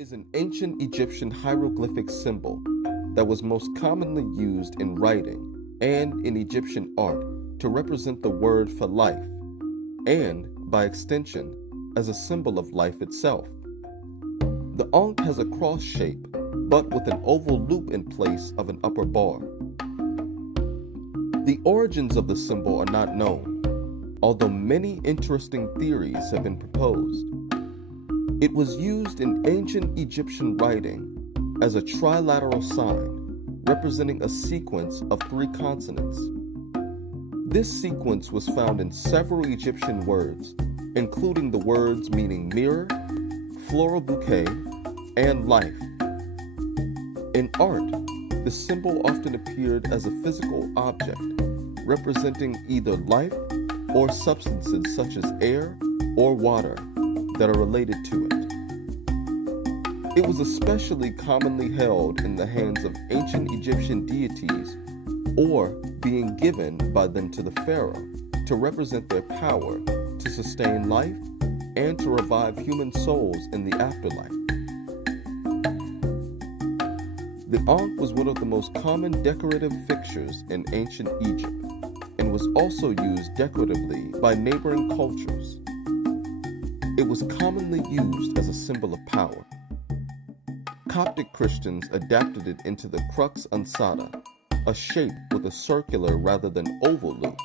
is an ancient Egyptian hieroglyphic symbol that was most commonly used in writing and in Egyptian art to represent the word for life, and, by extension, as a symbol of life itself. The Ankh has a cross shape, but with an oval loop in place of an upper bar. The origins of the symbol are not known, although many interesting theories have been proposed. It was used in ancient Egyptian writing as a trilateral sign representing a sequence of three consonants. This sequence was found in several Egyptian words, including the words meaning mirror, floral bouquet, and life. In art, the symbol often appeared as a physical object, representing either life or substances such as air or water that are related to it. It was especially commonly held in the hands of ancient Egyptian deities or being given by them to the pharaoh to represent their power to sustain life and to revive human souls in the afterlife. The Ankh was one of the most common decorative fixtures in ancient Egypt and was also used decoratively by neighboring cultures. It was commonly used as a symbol of power. Coptic Christians adapted it into the crux ansata, a shape with a circular rather than oval loop,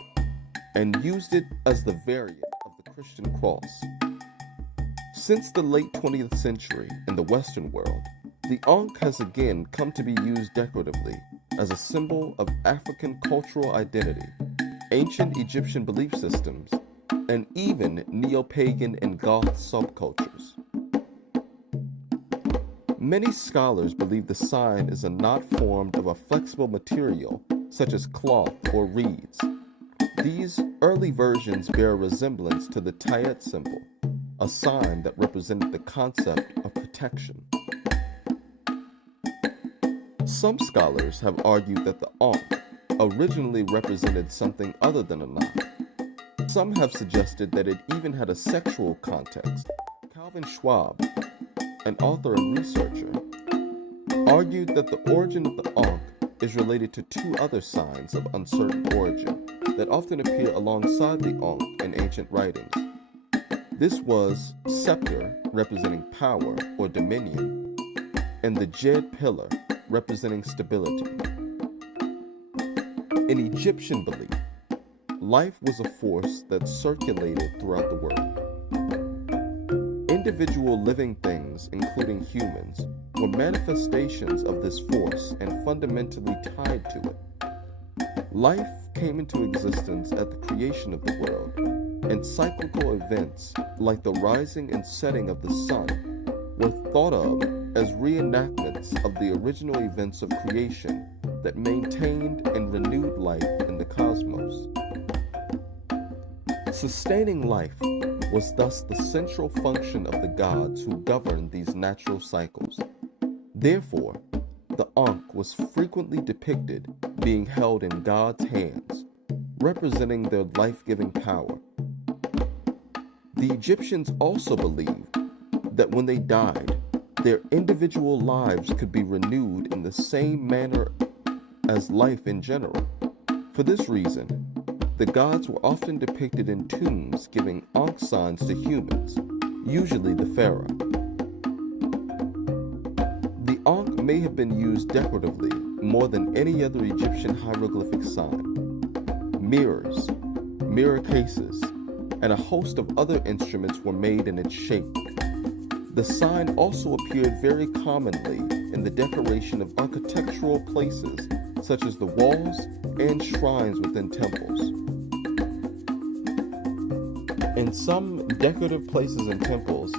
and used it as the variant of the Christian cross. Since the late 20th century in the Western world, the Ankh has again come to be used decoratively as a symbol of African cultural identity, ancient Egyptian belief systems, and even neo-pagan and Goth subcultures. Many scholars believe the sign is a knot formed of a flexible material such as cloth or reeds. These early versions bear a resemblance to the Tayet symbol, a sign that represented the concept of protection. Some scholars have argued that the Ankh originally represented something other than a knot. Some have suggested that it even had a sexual context. Calvin Schwab, an author and researcher, argued that the origin of the Ankh is related to two other signs of uncertain origin that often appear alongside the Ankh in ancient writings. This was scepter, representing power or dominion, and the Djed pillar, representing stability. In Egyptian belief, life was a force that circulated throughout the world. Individual living things, including humans, were manifestations of this force and fundamentally tied to it. Life came into existence at the creation of the world, and cyclical events like the rising and setting of the sun were thought of as reenactments of the original events of creation that maintained and renewed life in the cosmos. Sustaining life was thus the central function of the gods who governed these natural cycles. Therefore, the Ankh was frequently depicted being held in God's hands, representing their life-giving power. The Egyptians also believed that when they died, their individual lives could be renewed in the same manner as life in general. For this reason, the gods were often depicted in tombs giving Ankh signs to humans, usually the pharaoh. The Ankh may have been used decoratively more than any other Egyptian hieroglyphic sign. Mirrors, mirror cases, and a host of other instruments were made in its shape. The sign also appeared very commonly in the decoration of architectural places such as the walls and shrines within temples. In some decorative places and temples,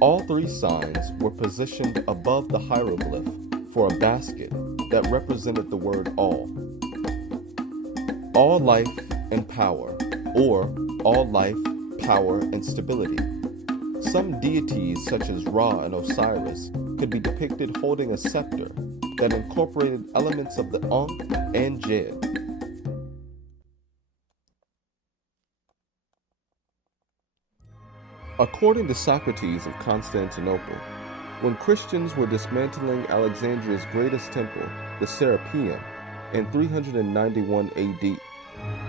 all three signs were positioned above the hieroglyph for a basket that represented the word all life and power, or all life, power, and stability. Some deities such as Ra and Osiris could be depicted holding a scepter that incorporated elements of the Ankh and Djed. According to Socrates of Constantinople, When Christians were dismantling Alexandria's greatest temple, the Serapeum, in 391 AD,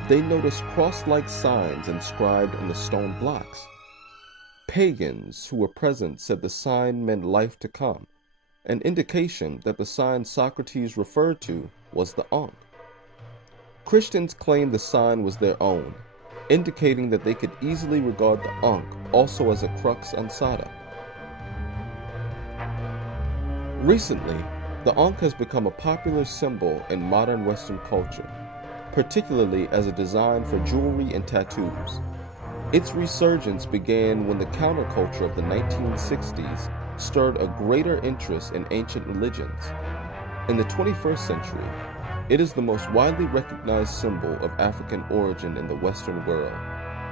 they noticed cross-like signs inscribed on the stone blocks. Pagans who were present said the sign meant life to come, an indication that the sign Socrates referred to was the Ankh. Christians claimed the sign was their own, indicating that they could easily regard the Ankh also as a crux ansata. Recently, the Ankh has become a popular symbol in modern Western culture, particularly as a design for jewelry and tattoos. Its resurgence began when the counterculture of the 1960s stirred a greater interest in ancient religions. In the 21st century, it is the most widely recognized symbol of African origin in the Western world,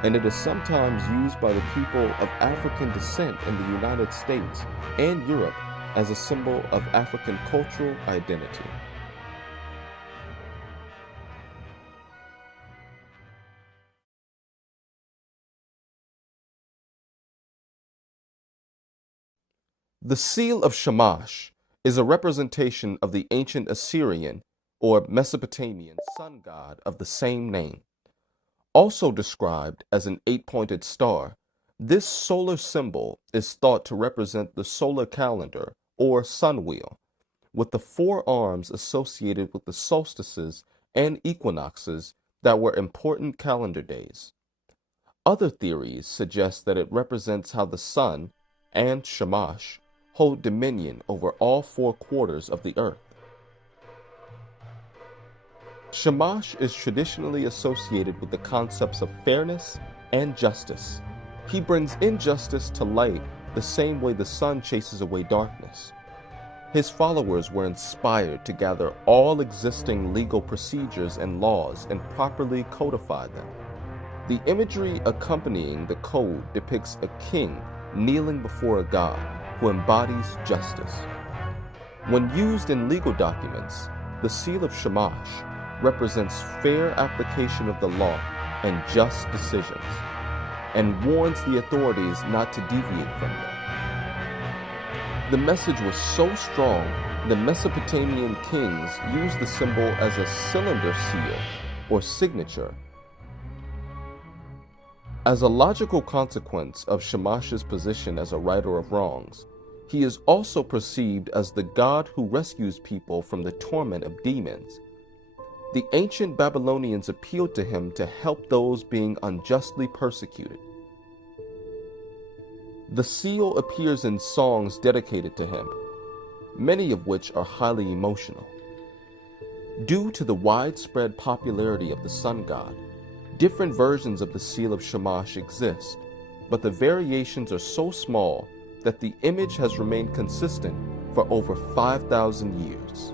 and it is sometimes used by the people of African descent in the United States and Europe as a symbol of African cultural identity. The seal of Shamash is a representation of the ancient Assyrian or Mesopotamian sun god of the same name. Also described as an 8-pointed star, this solar symbol is thought to represent the solar calendar or sun wheel, with the 4 arms associated with the solstices and equinoxes that were important calendar days. Other theories suggest that it represents how the sun and Shamash hold dominion over all 4 quarters of the earth. Shamash is traditionally associated with the concepts of fairness and justice. He brings injustice to light the same way the sun chases away darkness. His followers were inspired to gather all existing legal procedures and laws and properly codify them. The imagery accompanying the code depicts a king kneeling before a god who embodies justice. When used in legal documents, the seal of Shamash represents fair application of the law and just decisions, and warns the authorities not to deviate from them. The message was so strong, the Mesopotamian kings used the symbol as a cylinder seal or signature. As a logical consequence of Shamash's position as a righter of wrongs, he is also perceived as the god who rescues people from the torment of demons. The ancient Babylonians appealed to him to help those being unjustly persecuted. The seal appears in songs dedicated to him, many of which are highly emotional. Due to the widespread popularity of the sun god, different versions of the seal of Shamash exist, but the variations are so small that the image has remained consistent for over 5,000 years.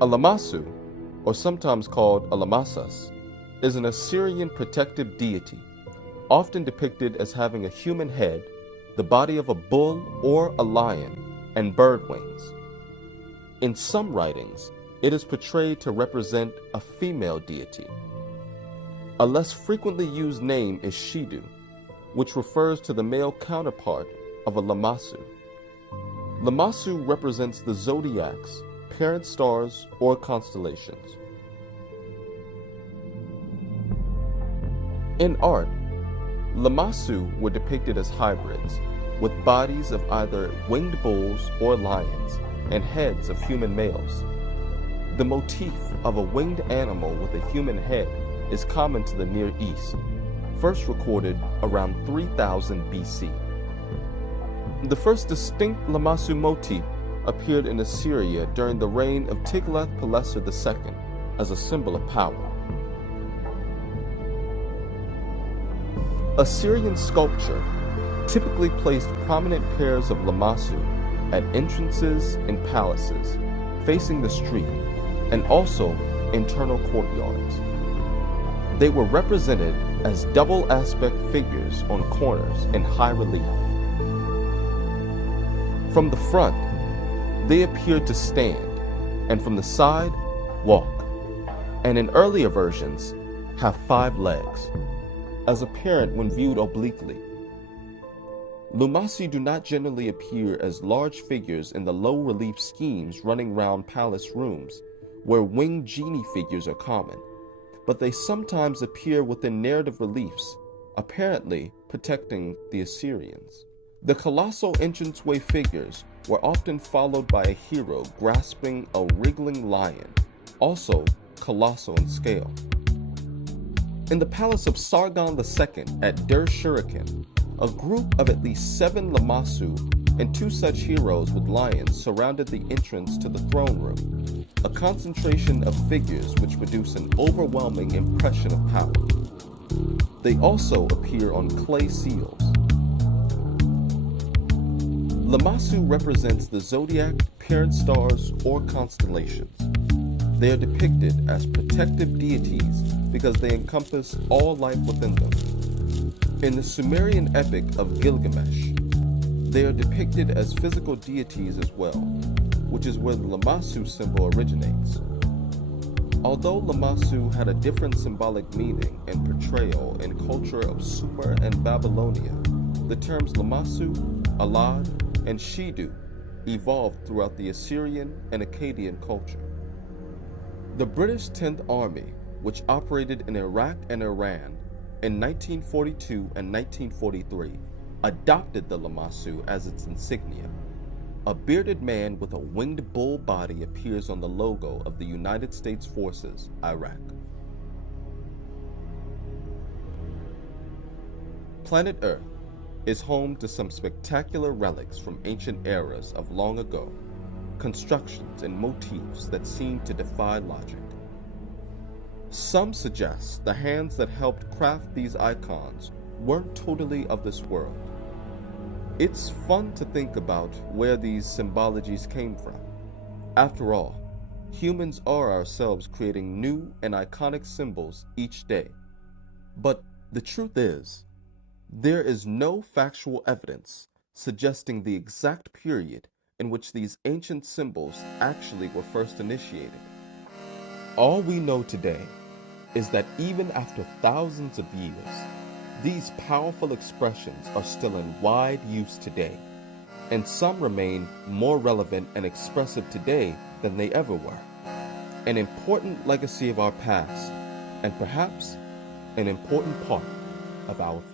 A Lamassu, or sometimes called a Lamassus, is an Assyrian protective deity, often depicted as having a human head, the body of a bull or a lion, and bird wings. In some writings, it is portrayed to represent a female deity. A less frequently used name is Shidu, which refers to the male counterpart of a Lamassu. Lamassu represents the zodiacs, parent stars, or constellations. In art, Lamassu were depicted as hybrids, with bodies of either winged bulls or lions and heads of human males. The motif of a winged animal with a human head is common to the Near East, first recorded around 3000 BC. The first distinct Lamassu motif appeared in Assyria during the reign of Tiglath-Pileser II as a symbol of power. Assyrian sculpture typically placed prominent pairs of Lamassu at entrances in palaces, facing the street, and also internal courtyards. They were represented as double aspect figures on corners in high relief. From the front, they appeared to stand, and from the side, walk. and in earlier versions have 5 legs, as apparent when viewed obliquely. Lumasi do not generally appear as large figures in the low-relief schemes running round palace rooms, where winged genie figures are common, but they sometimes appear within narrative reliefs, apparently protecting the Assyrians. The colossal entranceway figures were often followed by a hero grasping a wriggling lion, also colossal in scale. In the palace of Sargon II at Dur Shuriken, a group of at least 7 Lamassu and 2 such heroes with lions surrounded the entrance to the throne room, a concentration of figures which produce an overwhelming impression of power. They also appear on clay seals. Lamassu represents the zodiac, parent stars, or constellations. They are depicted as protective deities because they encompass all life within them. In the Sumerian epic of Gilgamesh, they are depicted as physical deities as well, which is where the Lamassu symbol originates. Although Lamassu had a different symbolic meaning and portrayal in culture of Sumer and Babylonia, the terms Lamassu, Alad, and Shidu evolved throughout the Assyrian and Akkadian culture. The British 10th Army, which operated in Iraq and Iran in 1942 and 1943, adopted the Lamassu as its insignia. A bearded man with a winged bull body appears on the logo of the United States Forces, Iraq. Planet Earth is home to some spectacular relics from ancient eras of long ago, constructions and motifs that seem to defy logic. Some suggest the hands that helped craft these icons weren't totally of this world. It's fun to think about where these symbologies came from. After all, humans are ourselves creating new and iconic symbols each day. But the truth is, there is no factual evidence suggesting the exact period in which these ancient symbols actually were first initiated. All we know today is that even after thousands of years, these powerful expressions are still in wide use today, and some remain more relevant and expressive today than they ever were. An important legacy of our past, and perhaps an important part of our future.